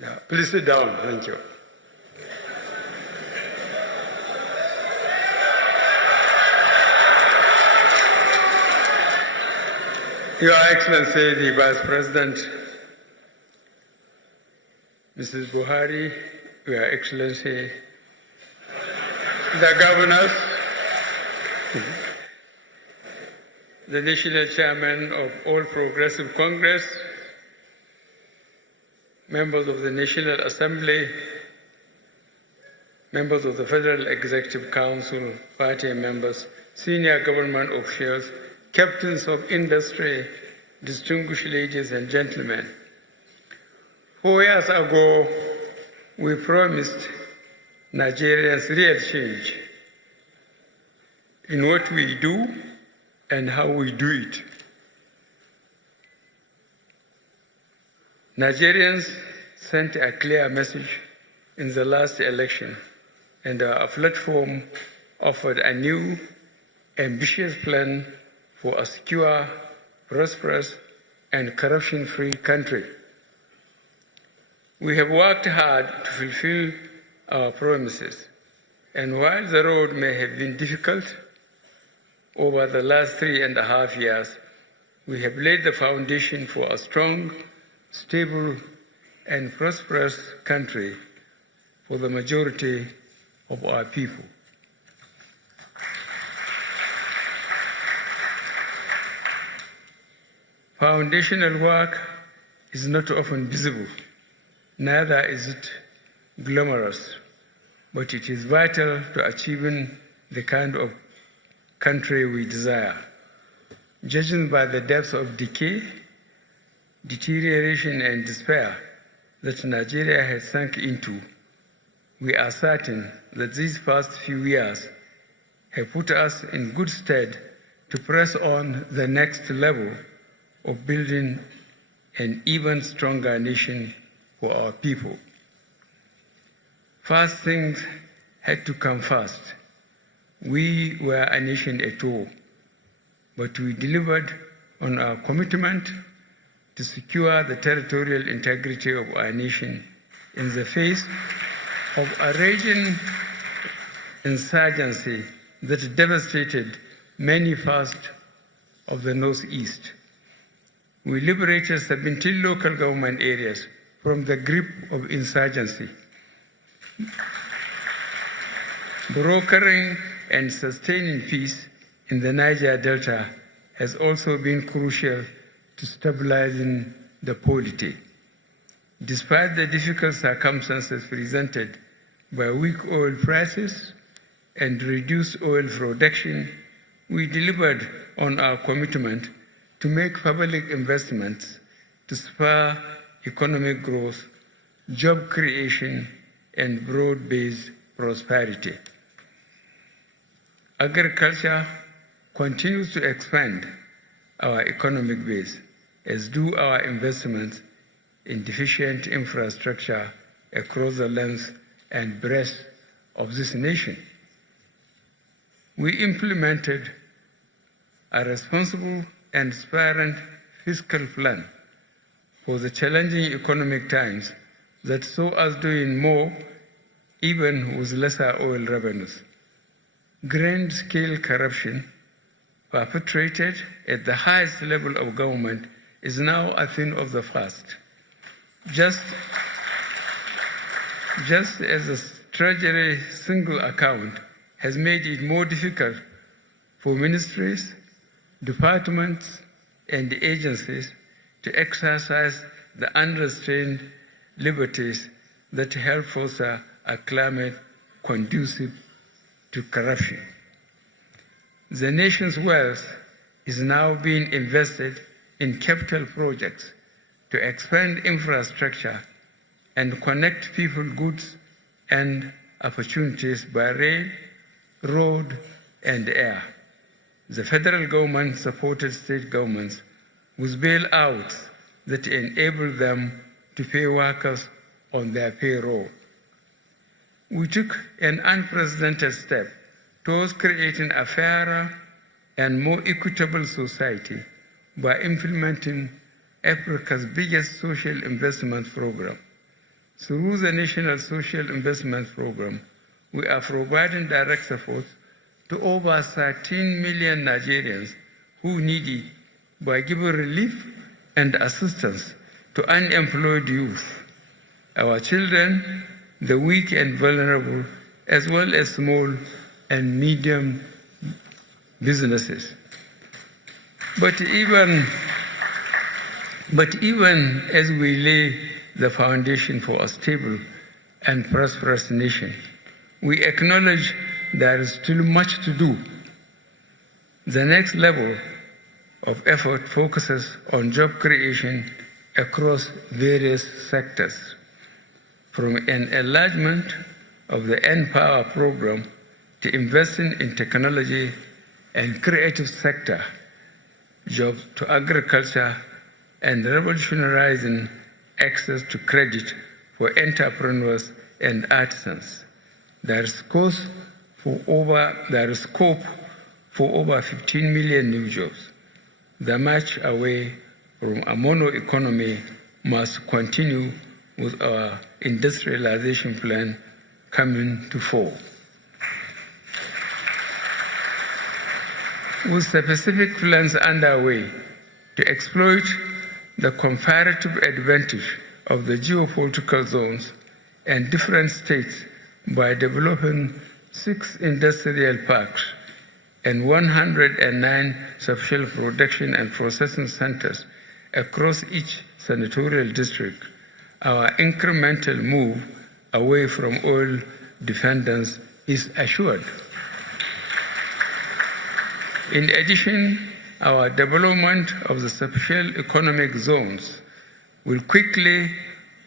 Yeah, please sit down. Thank you. Your Excellency, the Vice President, Mrs. Buhari, Your Excellency, the governors, the National Chairman of All Progressive Congress, members of the National Assembly, members of the Federal Executive Council, party members, senior government officials, captains of industry, distinguished ladies and gentlemen. 4 years ago, we promised Nigerians real change in what we do and how we do it. Nigerians sent a clear message in the last election, and our platform offered a new, ambitious plan for a secure, prosperous, and corruption-free country. We have worked hard to fulfill our promises, and while the road may have been difficult, over the last 3.5 years, we have laid the foundation for a strong, stable, and prosperous country for the majority of our people. Foundational work is not often visible, neither is it glamorous, but it is vital to achieving the kind of country we desire. Judging by the depth of decay, deterioration, and despair that Nigeria has sunk into, we are certain that these past few years have put us in good stead to press on the next level of building an even stronger nation for our people. First things had to come first. We were a nation at war, but we delivered on our commitment to secure the territorial integrity of our nation in the face of a raging insurgency that devastated many parts of the Northeast. We liberated 17 local government areas from the grip of insurgency. Brokering and sustaining peace in the Niger Delta has also been crucial to stabilizing the polity. Despite the difficult circumstances presented by weak oil prices and reduced oil production, we delivered on our commitment to make public investments to spur economic growth, job creation, and broad-based prosperity. Agriculture continues to expand our economic base, as do our investments in deficient infrastructure across the length and breadth of this nation. We implemented a responsible and transparent fiscal plan for the challenging economic times that saw us doing more even with lesser oil revenues. Grand-scale corruption perpetrated at the highest level of government is now a thing of the past. Just as the Treasury single account has made it more difficult for ministries, departments, and agencies to exercise the unrestrained liberties that help foster a climate conducive to corruption. The nation's wealth is now being invested in capital projects to expand infrastructure and connect people, goods, and opportunities by rail, road, and air. The federal government supported state governments with bailouts that enable them to pay workers on their payroll. We took an unprecedented step towards creating a fairer and more equitable society by implementing Africa's biggest social investment program. Through the National Social Investment Program, we are providing direct support to over 13 million Nigerians who need it by giving relief and assistance to unemployed youth, our children, the weak and vulnerable, as well as small and medium businesses. But even as we lay the foundation for a stable and prosperous nation, we acknowledge there is still much to do. The next level of effort focuses on job creation across various sectors, from an enlargement of the N-Power program to investing in technology and creative sector jobs to agriculture and revolutionizing access to credit for entrepreneurs and artisans. There is scope for over 15 million new jobs. The march away from a mono economy must continue with our industrialization plan coming to fore. With specific plans underway to exploit the comparative advantage of the geopolitical zones and different states by developing 6 industrial parks and 109 sufficient production and processing centers across each senatorial district, our incremental move away from oil dependence is assured. In addition, our development of the special economic zones will quickly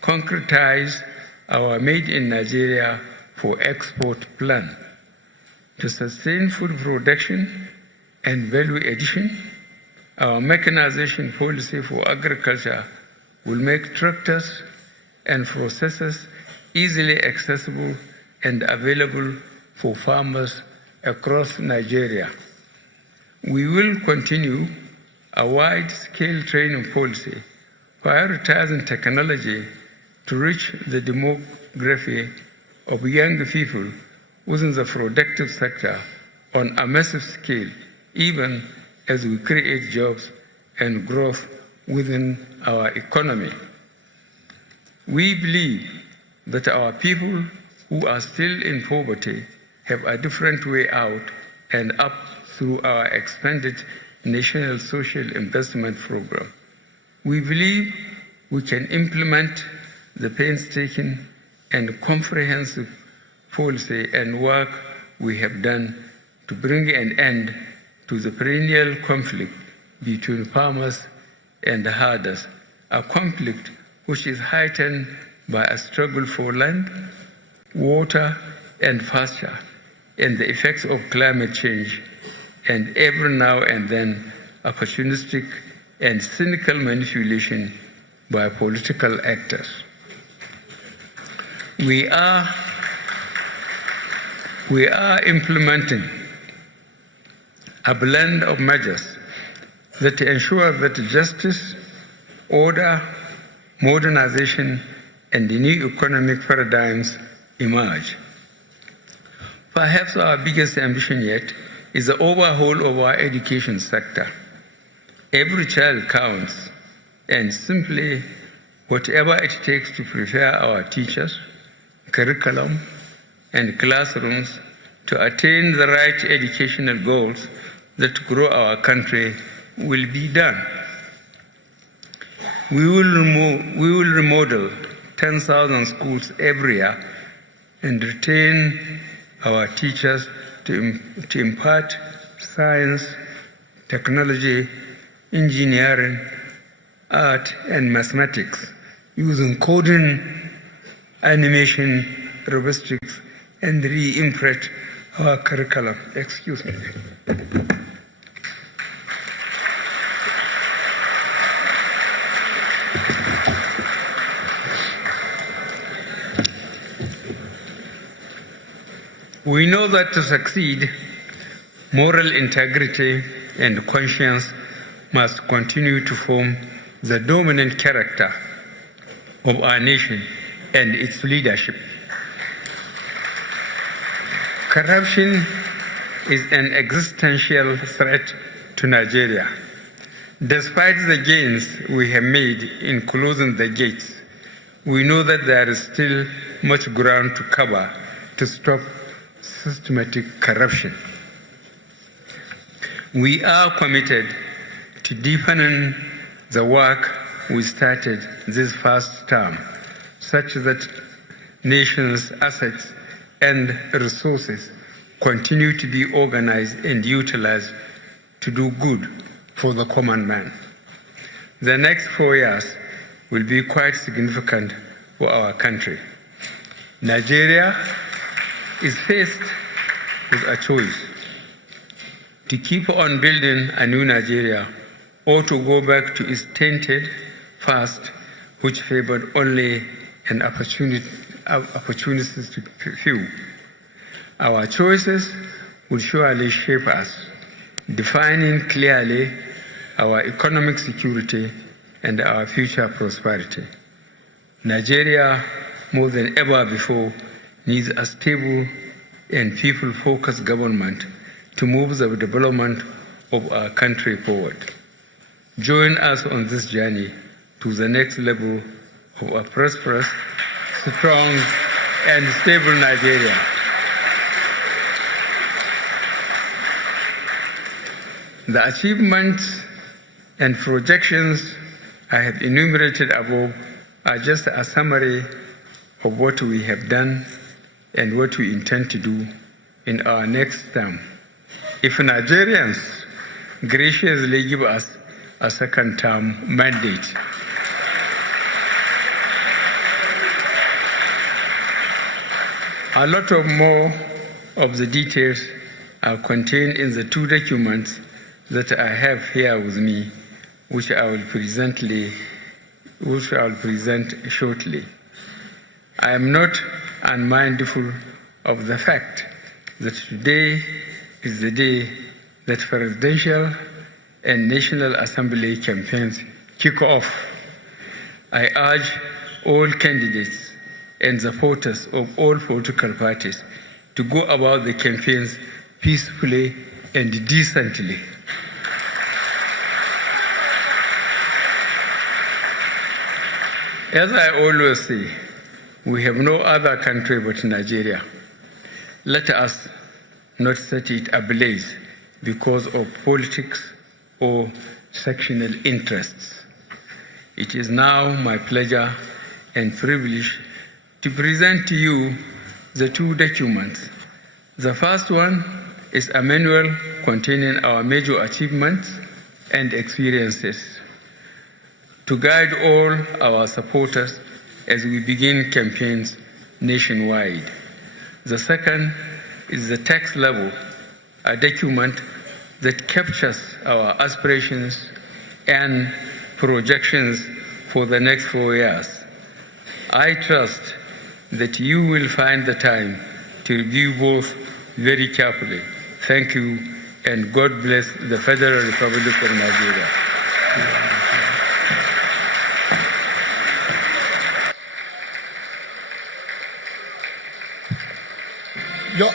concretize our Made in Nigeria for Export plan. To sustain food production and value addition, our mechanization policy for agriculture will make tractors and processors easily accessible and available for farmers across Nigeria. We will continue a wide-scale training policy, prioritizing technology to reach the demography of young people within the productive sector on a massive scale, even as we create jobs and growth within our economy. We believe that our people who are still in poverty have a different way out and up through our expanded National Social Investment Program. We believe we can implement the painstaking and comprehensive policy and work we have done to bring an end to the perennial conflict between farmers and herders, a conflict which is heightened by a struggle for land, water, and pasture, and the effects of climate change, and every now and then opportunistic and cynical manipulation by political actors. We are implementing a blend of measures that ensure that justice, order, modernization, and the new economic paradigms emerge. Perhaps our biggest ambition yet is the overhaul of our education sector. Every child counts, and simply whatever it takes to prepare our teachers, curriculum, and classrooms to attain the right educational goals that grow our country will be done. We will remodel 10,000 schools every year and retain our teachers to impart science, technology, engineering, art, and mathematics using coding, animation, robotics, and re-imprint our curriculum. Excuse me. We know that to succeed, moral integrity and conscience must continue to form the dominant character of our nation and its leadership. Corruption is an existential threat to Nigeria. Despite the gains we have made in closing the gates, we know that there is still much ground to cover to stop systematic corruption. We are committed to deepening the work we started this first term, such that nations' assets and resources continue to be organized and utilized to do good for the common man. The next 4 years will be quite significant for our country. Nigeria is faced with a choice: to keep on building a new Nigeria or to go back to its tainted past, which favored only an opportunities to few. Our choices will surely shape us, defining clearly our economic security and our future prosperity. Nigeria, more than ever before, needs a stable and people-focused government to move the development of our country forward. Join us on this journey to the next level of a prosperous, strong, and stable Nigeria. The achievements and projections I have enumerated above are just a summary of what we have done and what we intend to do in our next term. If Nigerians graciously give us a second term mandate. A lot of more of the details are contained in the 2 documents that I have here with me, which I will present shortly. I am not unmindful of the fact that today is the day that presidential and National Assembly campaigns kick off. I urge all candidates and supporters of all political parties to go about the campaigns peacefully and decently. As I always say, we have no other country but Nigeria. Let us not set it ablaze because of politics or sectional interests. It is now my pleasure and privilege to present to you the 2 documents. The first one is a manual containing our major achievements and experiences to guide all our supporters as we begin campaigns nationwide. The second is the tax level, a document that captures our aspirations and projections for the next 4 years. I trust that you will find the time to review both very carefully. Thank you, and God bless the Federal Republic of Nigeria. Your